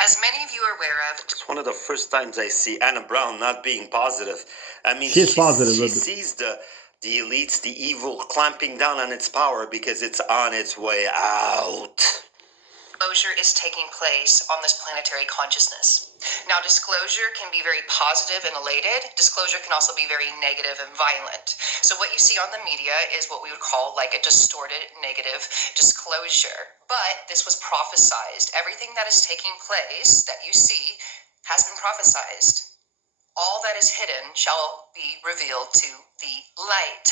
As many of you are aware of, It's one of the first times I see Anna Brown not being positive. I mean, She's positive, she but sees the elites, the evil clamping down on its power because it's on its way out. disclosure is taking place on this planetary consciousness. Now, disclosure can be very positive and elated. Disclosure can also be very negative and violent. So what you see on the media is what we would call like a distorted negative disclosure. But this was prophesized. Everything that is taking place that you see has been prophesized. All that is hidden shall be revealed to the light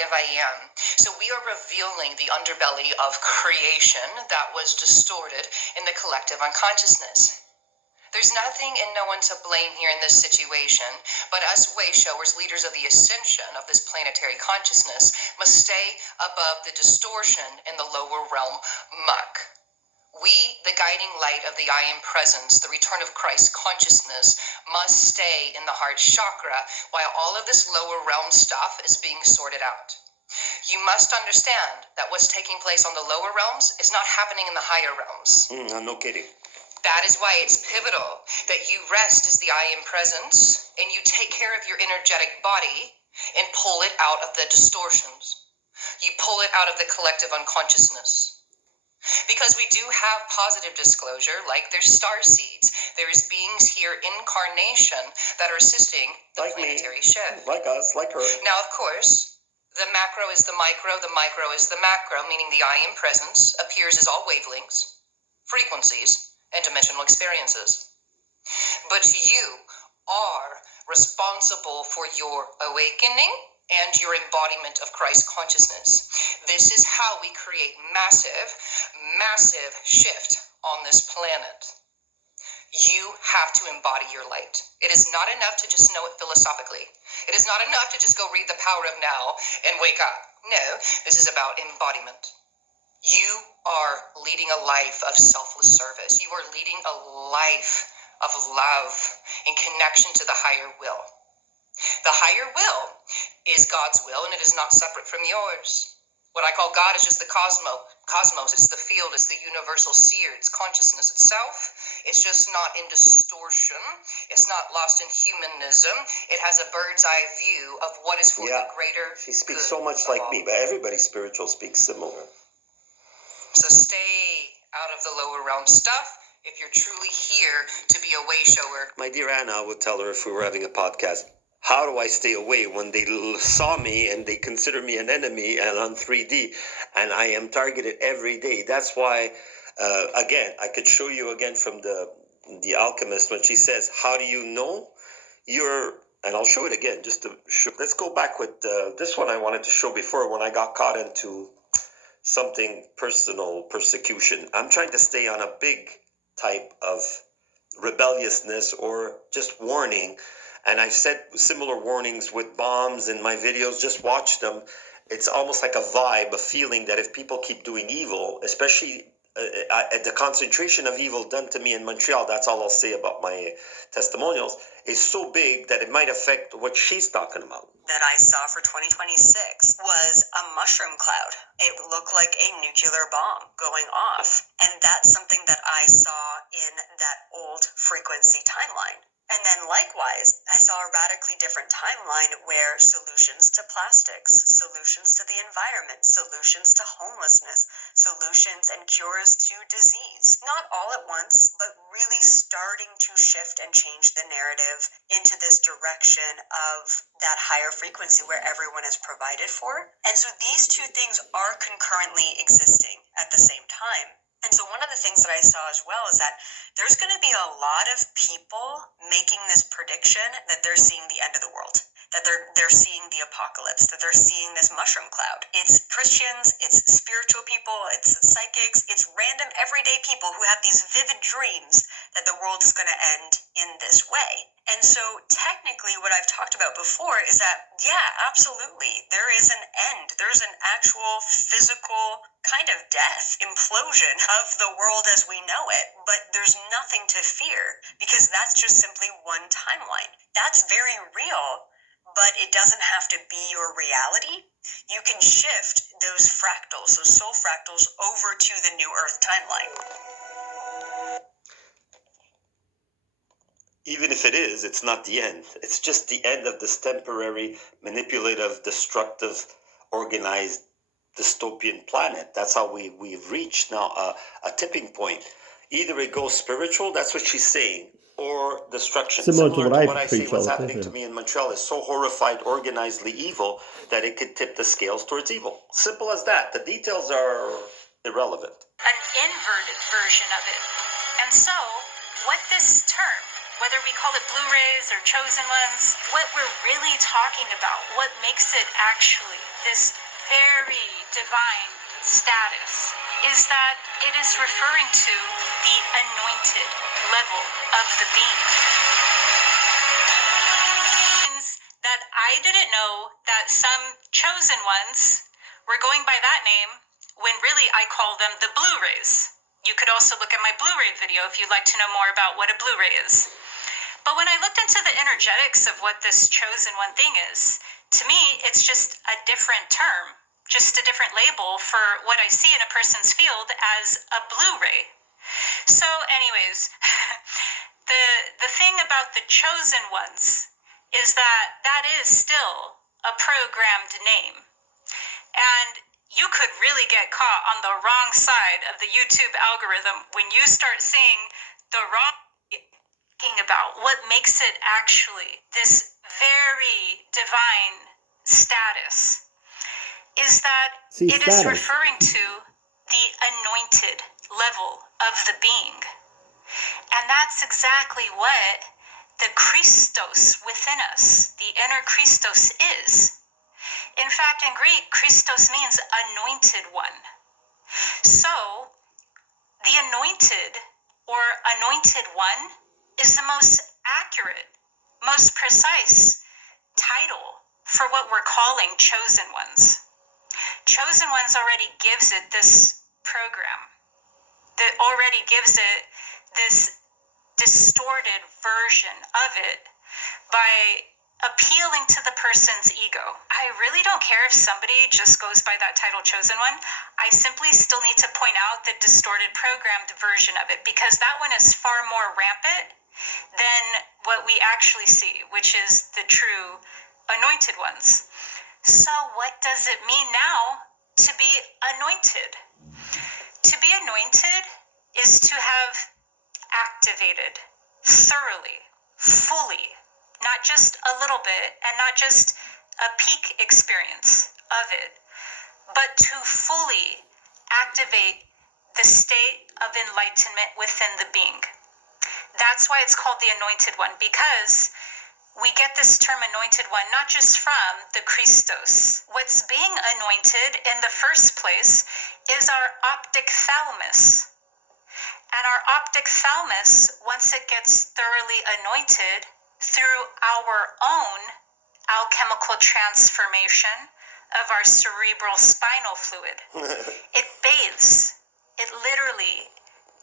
of I am. So we are revealing the underbelly of creation that was distorted in the collective unconsciousness. There's nothing and no one to blame here in this situation, but us way showers, leaders of the ascension of this planetary consciousness, must stay above the distortion in the lower realm muck. We, the guiding light of the I am presence, the return of Christ consciousness, must stay in the heart chakra while all of this lower realm stuff is being sorted out. You must understand that what's taking place on the lower realms is not happening in the higher realms. No kidding. That is why it's pivotal that you rest as the I am presence and you take care of your energetic body and pull it out of the distortions. You pull it out of the collective unconsciousness. Because we do have positive disclosure, like there's star seeds, there's beings here, incarnation, that are assisting the Like planetary me, shift. like us, like her. Now, of course, the macro is the micro is the macro, meaning the I am presence appears as all wavelengths, frequencies, and dimensional experiences. But you are responsible for your awakening and your embodiment of Christ consciousness. This is how we create massive shift on this planet. You have to embody your light. It is not enough to just know it philosophically. It is not enough to just go read The Power of Now and wake up. No, this is about embodiment. You are leading a life of selfless service. You are leading a life of love in connection to the higher will. The higher will is God's will, and it is not separate from yours. What I call God is just the cosmos. It's the field. It's the universal seer. It's consciousness itself. It's just not in distortion. It's not lost in humanism. It has a bird's eye view of what is for the greater She speaks good so much of like all. me, but everybody spiritual speaks similar. So stay out of the lower realm stuff if you're truly here to be a way shower. My dear Anna, I would tell her if we were having a podcast, how do I stay away when they saw me and they consider me an enemy and on 3D and I am targeted every day? That's why, again, I could show you again from the Alchemist when she says, how do you know you're, and I'll show it again just to show. Let's go back with this one I wanted to show before when I got caught into something personal persecution. I'm trying to stay on a big type of rebelliousness or just warning. And I've said similar warnings with bombs in my videos. Just watch them. It's almost like a vibe, a feeling that if people keep doing evil, especially at the concentration of evil done to me in Montreal, that's all I'll say about my testimonials, is so big that it might affect what she's talking about. That I saw for 2026 was a mushroom cloud. It looked like a nuclear bomb going off. And that's something that I saw in that old frequency timeline. And then likewise, I saw a radically different timeline where solutions to plastics, solutions to the environment, solutions to homelessness, solutions and cures to disease. Not all at once, but really starting to shift and change the narrative into this direction of that higher frequency where everyone is provided for. And so these two things are concurrently existing at the same time. And so one of the things that I saw as well is that there's going to be a lot of people making this prediction that they're seeing the end of the world, that they're seeing the apocalypse, that they're seeing this mushroom cloud. It's Christians, it's spiritual people, it's psychics, it's random everyday people who have these vivid dreams that the world is going to end in this way. And so technically what I've talked about before is that, yeah, absolutely, there is an end. There's an actual physical kind of death, implosion of the world as we know it, but there's nothing to fear because that's just simply one timeline. That's very real, but it doesn't have to be your reality. You can shift those fractals, those soul fractals, over to the new Earth timeline. even if it is, it's not the end. It's just the end of this temporary, manipulative, destructive, organized, dystopian planet. That's how we've reached now a tipping point. Either it goes spiritual, that's what she's saying, or destruction. Similar to what I what I say, preach what's all the happening time. to me in Montreal is so horrified, organizedly evil that it could tip the scales towards evil. Simple as that. The details are irrelevant. An inverted version of it. And so, what this term, whether we call it Blu-rays or chosen ones, what we're really talking about, what makes it actually this very divine status, is that it is referring to the anointed level of the being. That I didn't know that some chosen ones were going by that name when really I call them the Blu-rays. You could also look at my Blu-ray video if you'd like to know more about what a Blu-ray is. But when I looked into the energetics of what this chosen one thing is, to me, it's just a different term, just a different label for what I see in a person's field as a Blu-ray. So anyways, the thing about the chosen ones is that is still a programmed name. And you could really get caught on the wrong side of the YouTube algorithm when you start seeing the wrong thing about what makes it actually this very divine status is that it is referring to the anointed level of the being. And that's exactly what the Christos within us, the inner Christos, is. In fact, in Greek, Christos means anointed one. So, the anointed or anointed one is the most accurate, most precise title for what we're calling chosen ones. Chosen ones already gives it this program, that already gives it this distorted version of it by appealing to the person's ego. I really don't care if somebody just goes by that title chosen one. I simply still need to point out the distorted programmed version of it, because that one is far more rampant than what we actually see, which is the true anointed ones. So what does it mean now to be anointed? To be anointed is to have activated thoroughly, fully, not just a little bit and not just a peak experience of it, but to fully activate the state of enlightenment within the being. That's why it's called the anointed one, because we get this term anointed one not just from the Christos. What's being anointed in the first place is our optic thalamus. And our optic thalamus, once it gets thoroughly anointed through our own alchemical transformation of our cerebral spinal fluid, it bathes. It literally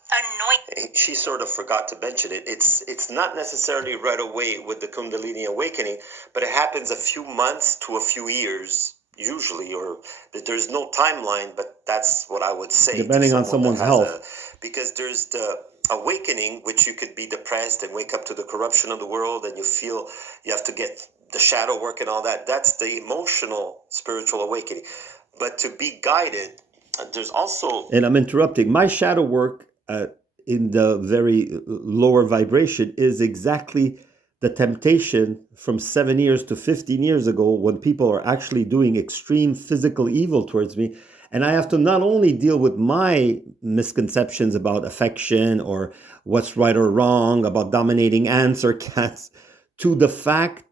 anoints. She sort of forgot to mention it. It's not necessarily right away with the Kundalini awakening, but it happens a few months to a few years usually, or there's no timeline, but that's what I would say. Depending on someone's health. Because there's the awakening, which you could be depressed and wake up to the corruption of the world, and you feel you have to get the shadow work and all that. That's the emotional, spiritual awakening. But to be guided, there's also... And I'm interrupting. My shadow work in the very lower vibration is exactly the temptation from 7 years to 15 years ago, when people are actually doing extreme physical evil towards me. And I have to not only deal with my misconceptions about affection or what's right or wrong, about dominating ants or cats, to the fact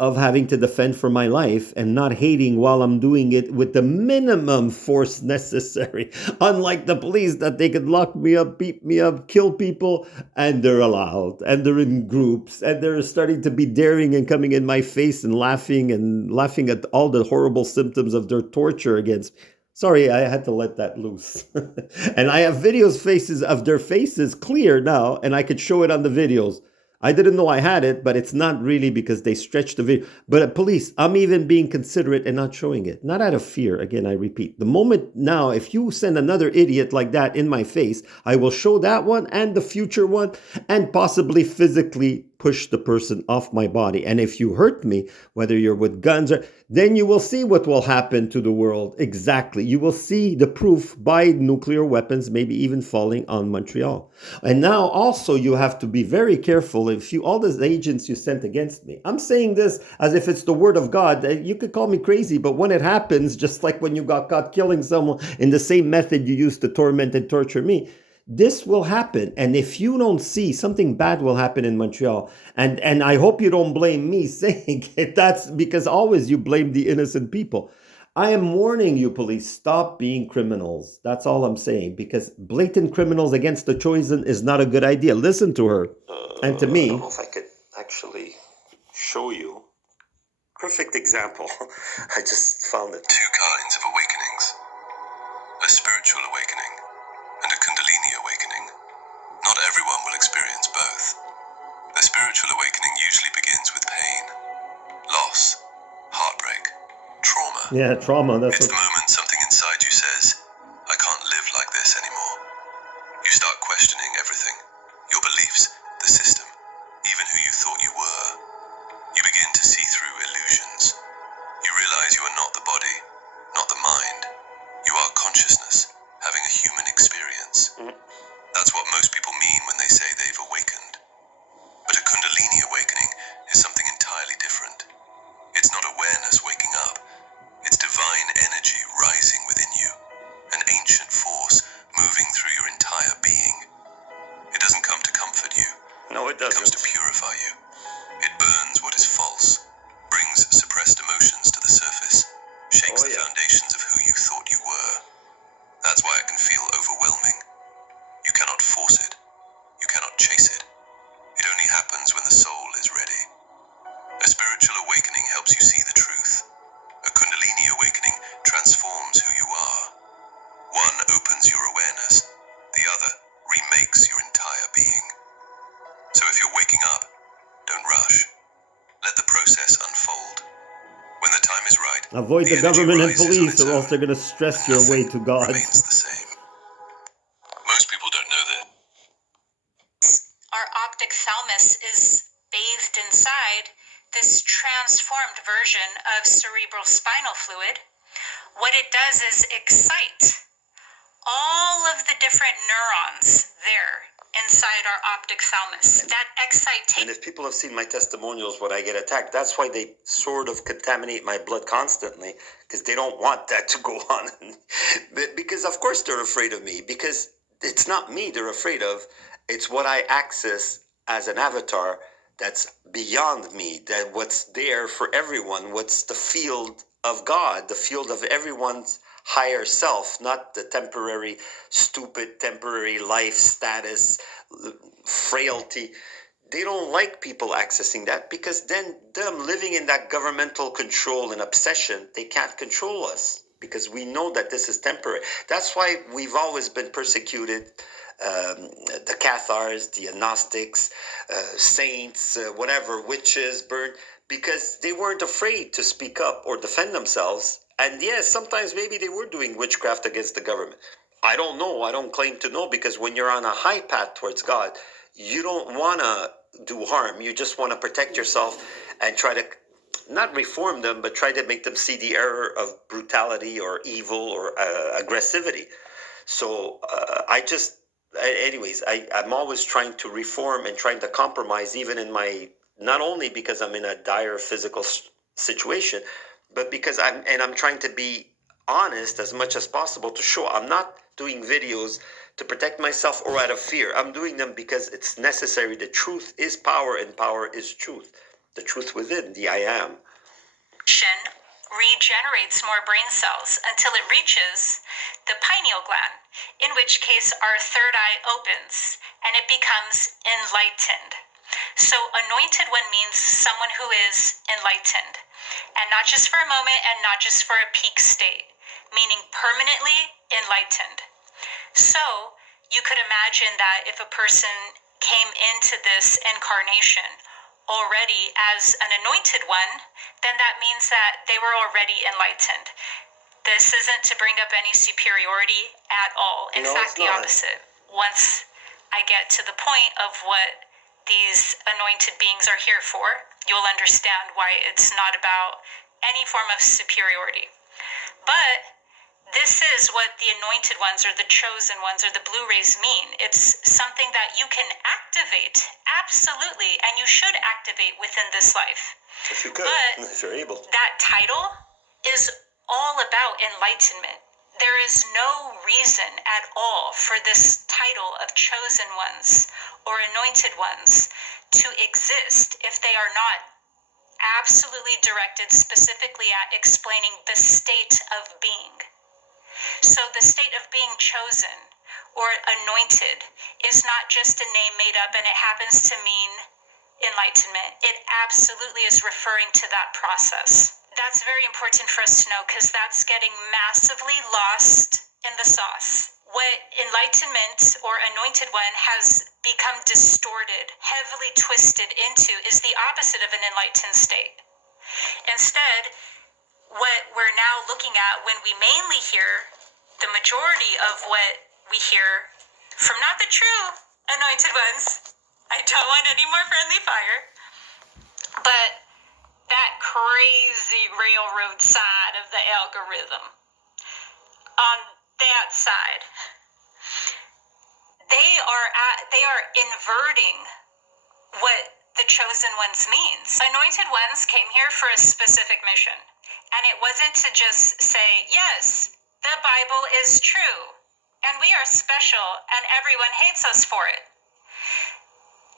of having to defend for my life and not hating while I'm doing it with the minimum force necessary. Unlike the police, that they could lock me up, beat me up, kill people, and they're allowed, and they're in groups, and they're starting to be daring and coming in my face and laughing at all the horrible symptoms of their torture against me. Sorry, I had to let that loose. And I have faces of their faces clear now, and I could show it on the videos. I didn't know I had it, but it's not really because they stretched the video. But police, I'm even being considerate and not showing it. Not out of fear. Again, I repeat. The moment now, if you send another idiot like that in my face, I will show that one and the future one, and possibly physically push the person off my body. And if you hurt me, whether you're with guns or, then you will see what will happen to the world. Exactly. You will see the proof by nuclear weapons, maybe even falling on Montreal. And now also you have to be very careful if you, all these agents you sent against me. I'm saying this as if it's the word of God. You could call me crazy, but when it happens, just like when you got caught killing someone in the same method you used to torment and torture me, this will happen. And if you don't see, something bad will happen in Montreal. And I hope you don't blame me saying it. That's because always you blame the innocent people. I am warning you, police, stop being criminals. That's all I'm saying, because blatant criminals against the chosen is not a good idea. Listen to her. And to I me, don't know if I could actually show you. Perfect example. I just found it. Two kinds of awakenings: a spiritual awakening and a Kundalini awakening. Not everyone will experience both. A spiritual awakening usually begins with pain, loss, heartbreak, trauma. yeah, trauma. That's It's what. the moment something inside you says, I can't live like this anymore. You start questioning everything: your beliefs, the system, even who you thought you were. You begin to see through illusions. You realize you are not the body, not the mind. You are consciousness, having a human experience. That's what most people mean when they say they've awakened. But a Kundalini awakening is something entirely different. It's not awareness waking up. It's divine energy rising within you, an ancient force moving through your entire being. It doesn't come to comfort you. No, it It comes to doesn't. purify you. It burns what is false, brings suppressed emotions to the surface, shakes the foundations of who you thought you were. That's why it can feel overwhelming. You cannot force it. You cannot chase it. It only happens when the soul is ready. A spiritual awakening helps you see the truth. A Kundalini awakening transforms who you are. One opens your awareness. The other remakes your entire being. So if you're waking up, don't rush. Let the process unfold. When the time is right, Avoid the energy government and rises on police, its or else own, they're going to stress and your way nothing to God. remains the same. Most people don't know that. Our ophthalmos is bathed inside this transformed version of cerebral spinal fluid. What it does is excite all of the different neurons there inside our ophthalmos. That And excitation. if people have seen my testimonials when I get attacked, that's why they sort of contaminate my blood constantly, because they don't want that to go on. Because of course they're afraid of me, because it's not me they're afraid of. It's what I access as an avatar that's beyond me, that what's there for everyone, what's the field of God, the field of everyone's higher self, not the temporary, stupid, temporary life status, frailty. They don't like people accessing that, because then them living in that governmental control and obsession, they can't control us, because we know that this is temporary. That's why we've always been persecuted. The Cathars, the Gnostics, saints, whatever, witches, burned, because they weren't afraid to speak up or defend themselves. And yes, sometimes maybe they were doing witchcraft against the government. I don't know. I don't claim to know, because when you're on a high path towards God, you don't want to do harm. You just want to protect yourself and try to not reform them, but try to make them see the error of brutality or evil or aggressivity. So I'm always trying to reform and trying to compromise, even in my, not only because I'm in a dire physical situation, but because I'm trying to be honest as much as possible to show I'm not doing videos to protect myself or out of fear. I'm doing them because it's necessary. The truth is power, and power is truth. The truth within, the I am. Regenerates more brain cells until it reaches the pineal gland, in which case our third eye opens and it becomes enlightened. So anointed one means someone who is enlightened, and not just for a moment and not just for a peak state, meaning permanently enlightened. So you could imagine that if a person came into this incarnation already as an anointed one, then that means that they were already enlightened. This isn't to bring up any superiority at all. In No, fact, it's the not. opposite. Once I get to the point of what these anointed beings are here for, you'll understand why it's not about any form of superiority. But this is what the anointed ones or the chosen ones or the blue rays mean. It's something that you can activate, absolutely, and you should activate within this life. If you could, But if you're able. that title is all about enlightenment. There is no reason at all for this title of chosen ones or anointed ones to exist if they are not absolutely directed specifically at explaining the state of being. So the state of being chosen or anointed is not just a name made up and it happens to mean enlightenment. It absolutely is referring to that process. That's very important for us to know because that's getting massively lost in the sauce. What enlightenment or anointed one has become distorted, heavily twisted into is the opposite of an enlightened state. Instead, what we're now looking at when we mainly hear the majority of what we hear from not the true anointed ones, I don't want any more friendly fire, but that crazy railroad side of the algorithm, on that side, they are inverting what the chosen ones means. Anointed ones came here for a specific mission, and it wasn't to just say, yes, the Bible is true, and we are special, and everyone hates us for it.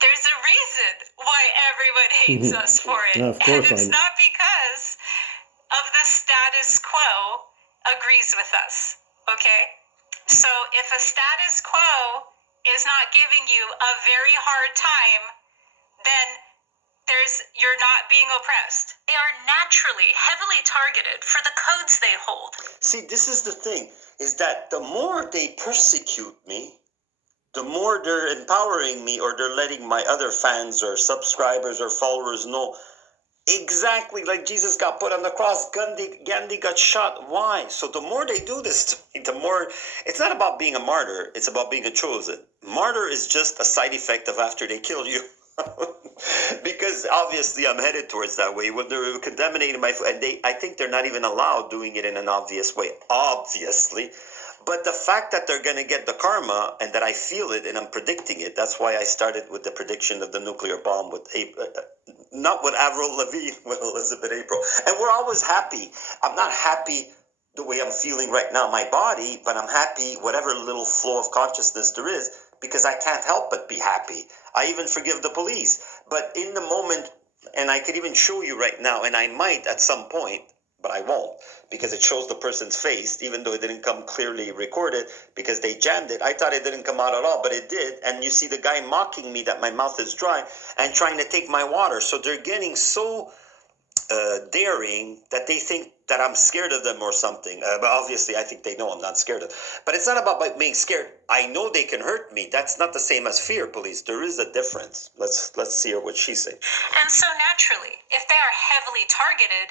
There's a reason why everyone hates us for it. Of course, and it's not because of the status quo agrees with us, okay? So if a status quo is not giving you a very hard time, then you're not being oppressed. They are naturally heavily targeted for the codes they hold. See, this is the thing, is that the more they persecute me, the more they're empowering me or they're letting my other fans or subscribers or followers know exactly like Jesus got put on the cross, Gandhi got shot. Why? So the more they do this to me, the more, it's not about being a martyr, it's about being a chosen. Martyr is just a side effect of after they kill you. Because obviously I'm headed towards that way. When they're contaminating my food, and I think they're not even allowed doing it in an obvious way, obviously. But the fact that they're going to get the karma and that I feel it and I'm predicting it, that's why I started with the prediction of the nuclear bomb with not with Avril Lavigne, with Elizabeth April. And we're always happy. I'm not happy the way I'm feeling right now, my body, but I'm happy whatever little flow of consciousness there is, because I can't help but be happy. I even forgive the police. But in the moment, and I could even show you right now, and I might at some point, but I won't, because it shows the person's face, even though it didn't come clearly recorded, because they jammed it. I thought it didn't come out at all, but it did. And you see the guy mocking me that my mouth is dry and trying to take my water. So they're getting so daring that they think that I'm scared of them or something. But obviously, I think they know I'm not scared of them. But it's not about being scared. I know they can hurt me. That's not the same as fear, police. There is a difference. Let's see what she says. And so naturally, if they are heavily targeted,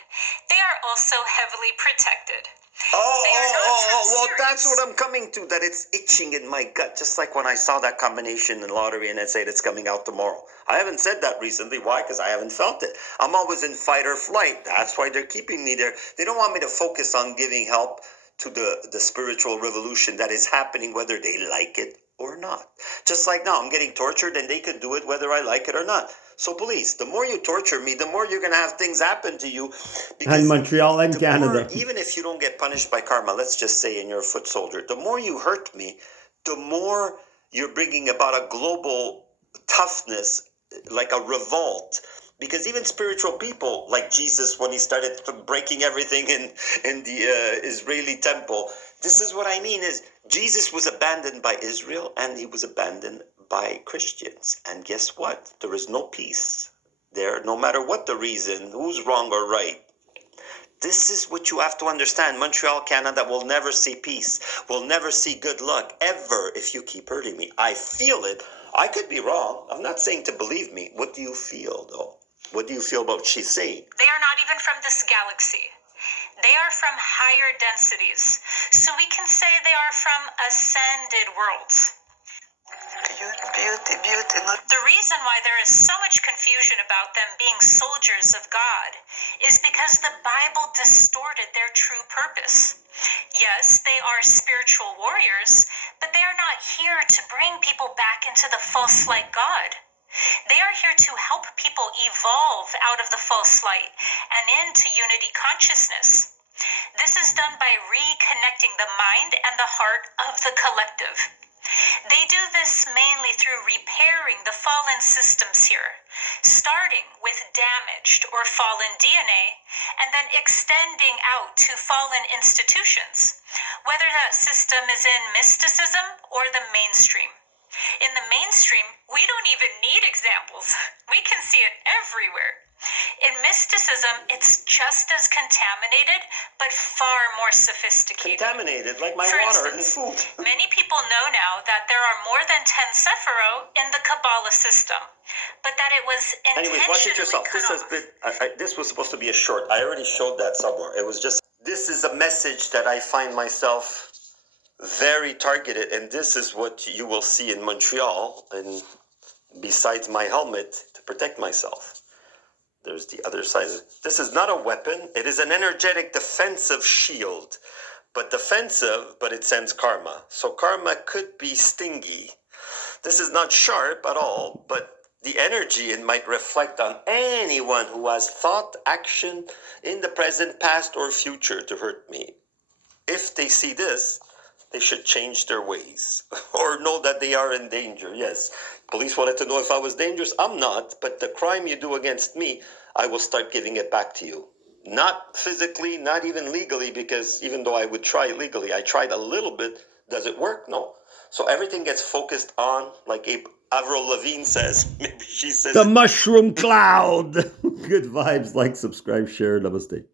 they are also heavily protected. Well, that's what I'm coming to, that it's itching in my gut, just like when I saw that combination in lottery and it said it's coming out tomorrow. I haven't said that recently. Why? Because I haven't felt it. I'm always in fight or flight. That's why they're keeping me there. They don't want me to focus on giving help to the spiritual revolution that is happening, whether they like it or not. Just like now, I'm getting tortured and they could do it whether I like it or not. So police, the more you torture me, the more you're going to have things happen to you. And Montreal and Canada. Even if you don't get punished by karma, let's just say, and you're a foot soldier, the more you hurt me, the more you're bringing about a global toughness, like a revolt. Because even spiritual people, like Jesus, when he started breaking everything in the Israeli temple, this is what I mean is Jesus was abandoned by Israel and he was abandoned by Christians. And guess what? There is no peace there, no matter what the reason, who's wrong or right. This is what you have to understand. Montreal, Canada will never see peace, will never see good luck, ever, if you keep hurting me. I feel it. I could be wrong. I'm not saying to believe me. What do you feel, though? What do you feel about what she's saying? They are not even from this galaxy. They are from higher densities. So we can say they are from ascended worlds. Beauty. The reason why there is so much confusion about them being soldiers of God is because the Bible distorted their true purpose. Yes, they are spiritual warriors, but they are not here to bring people back into the false light God. They are here to help people evolve out of the false light and into unity consciousness. This is done by reconnecting the mind and the heart of the collective. They do this mainly through repairing the fallen systems here, starting with damaged or fallen DNA, and then extending out to fallen institutions, whether that system is in mysticism or the mainstream. In the mainstream, we don't even need examples. We can see it everywhere. In mysticism, it's just as contaminated, but far more sophisticated. Contaminated, like my For water instance, and food. many people know now that there are more than 10 Sephiro in the Kabbalah system, but that it was Anyways, watch it intentionally yourself. cut This has off. been. This was supposed to be a short. I already showed that somewhere. It was just. This is a message that I find myself very targeted, and this is what you will see in Montreal. And besides my helmet to protect myself, there's the other side. This is not a weapon. It is an energetic defensive shield, but defensive. But it sends karma. So karma could be stingy. This is not sharp at all, but the energy it might reflect on anyone who has thought, action in the present, past, or future to hurt me. If they see this, they should change their ways or know that they are in danger. Yes, police wanted to know if I was dangerous. I'm not, but the crime you do against me, I will start giving it back to you. Not physically, not even legally, because even though I would try legally, I tried a little bit. Does it work? No. So everything gets focused on, like Avril Lavigne says, maybe she says The mushroom cloud. Good vibes. Like, subscribe, share. Namaste.